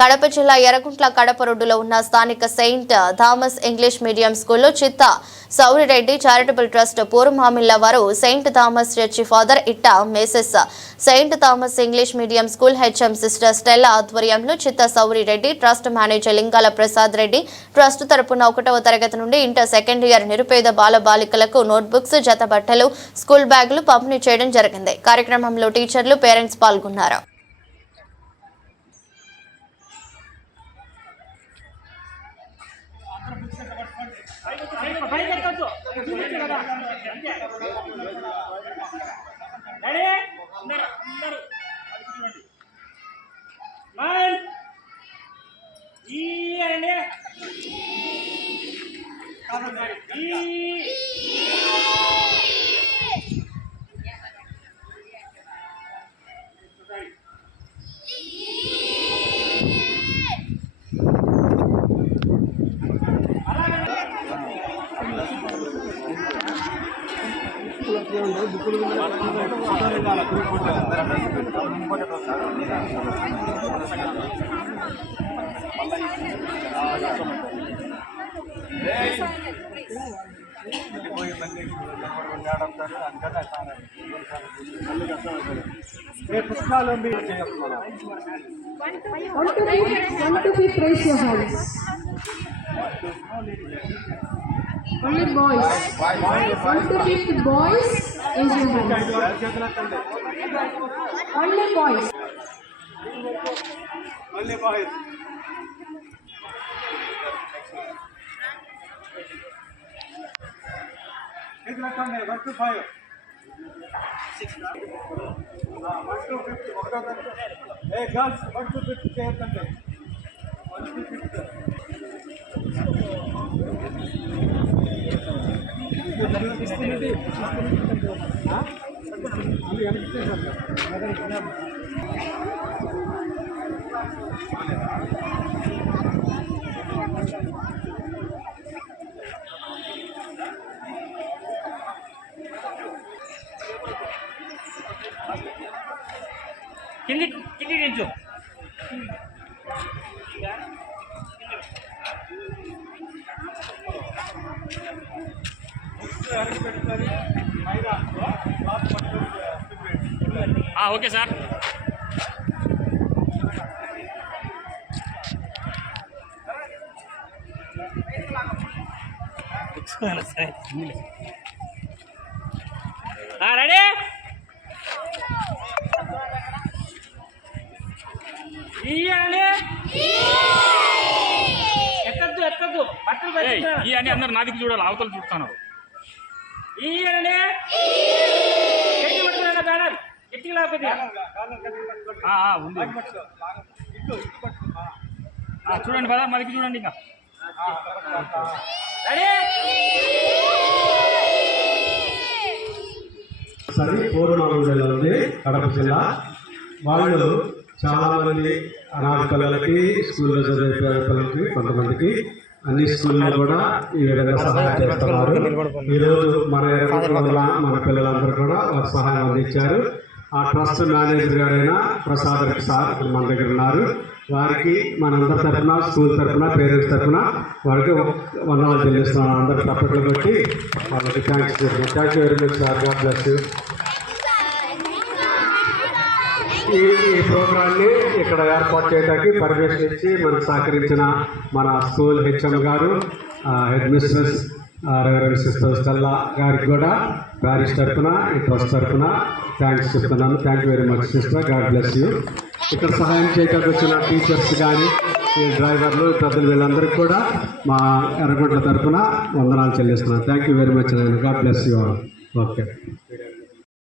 కడప జిల్లా ఎర్రగుంట్ల కడప రోడ్డులో ఉన్న స్థానిక సెయింట్ థామస్ ఇంగ్లీష్ మీడియం స్కూల్లో చిత్తా సౌరిరెడ్డి చారిటబుల్ ట్రస్ట్ పూర్వమామిళ్ల వారు Saint Thomas church father Itta Moses Saint Thomas English medium school HM sister Stella ఆధ్వర్యంలో Chitta Sourireddy trust manager Lingala Prasad Reddy trust తరపున 1వ తరగతి నుండి ఇంటర్ సెకండ్ ఇయర్ నిరుపేద బాలబాలికలకు నోట్బుక్స్, జత బట్టలు, స్కూల్ బ్యాగులు పంపిణీ చేయడం జరిగింది. కార్యక్రమంలో టీచర్లు, పేరెంట్స్ పాల్గొన్నారు. Raise your hands. Only boys. 1 to 5 boys. Raise your hands. Only boys. Only boys. It's not on 1 to 5. 6. 1 to 5. Hey girls, 1 to 5 చేయొద్దండి. 1 to 5. కింది దించు. Okay sir. రెడీ? ఎక్కద్దు ఎక్కద్దు బట్టలు ఈ అని అందరు నా దిక్కు చూడాలి, అవతలు చూస్తాను. బ్యానర్ ఎట్టి లేకపోతే ఉంది చూడండి కదా, మా దిక్కు చూడండి. ఇంకా పూర్వమామిళ్లలో ఉంది కడప జిల్లా. వాళ్ళు చాలా మంది అనాథ పిల్లలకి, స్కూల్లో చదివే పిల్లలకి, కొంతమందికి అన్ని స్కూల్లో కూడా ఈ విధంగా సహాయం చేస్తున్నారు. ఈరోజు మన మన పిల్లలందరూ కూడా వారు సహాయం అందించారు. ఆ ట్రస్ట్ మేనేజర్ గారైన ప్రసాద్ రెడ్డి సార్ మన దగ్గర ఉన్నారు. వారికి మనందరి తరఫున, స్కూల్ తరఫున, పేరెంట్స్ తరఫున వారికి వందనాలు చెల్లిస్తున్నాను. అందరూ తప్పట్లు కొట్టి వాళ్ళకి థ్యాంక్స్ చెప్తున్నాను. Thank you very much sir. God bless you. ఈ ప్రోగ్రాన్ని ఇక్కడ ఏర్పాటు చేయడానికి పర్మిషన్ ఇచ్చి మనకు సహకరించిన మన స్కూల్ హెచ్ఎం గారు, head mistress reverend sister Stella గారికి కూడా ప్యారిష్ తరఫున, ఈ ట్రస్ట్ తరఫున థ్యాంక్స్ చెప్తున్నాను. Thank you very much sister. God bless you. ఇక్కడ సహాయం చేయడానికి వచ్చిన టీచర్స్ కానీ, ఈ డ్రైవర్లు, పెద్దలు, వీళ్ళందరికీ కూడా మా ఎర్రగుంట్ల తరఫున వందనాలు చెల్లిస్తున్నాను. Thank you very much. God bless you. Okay.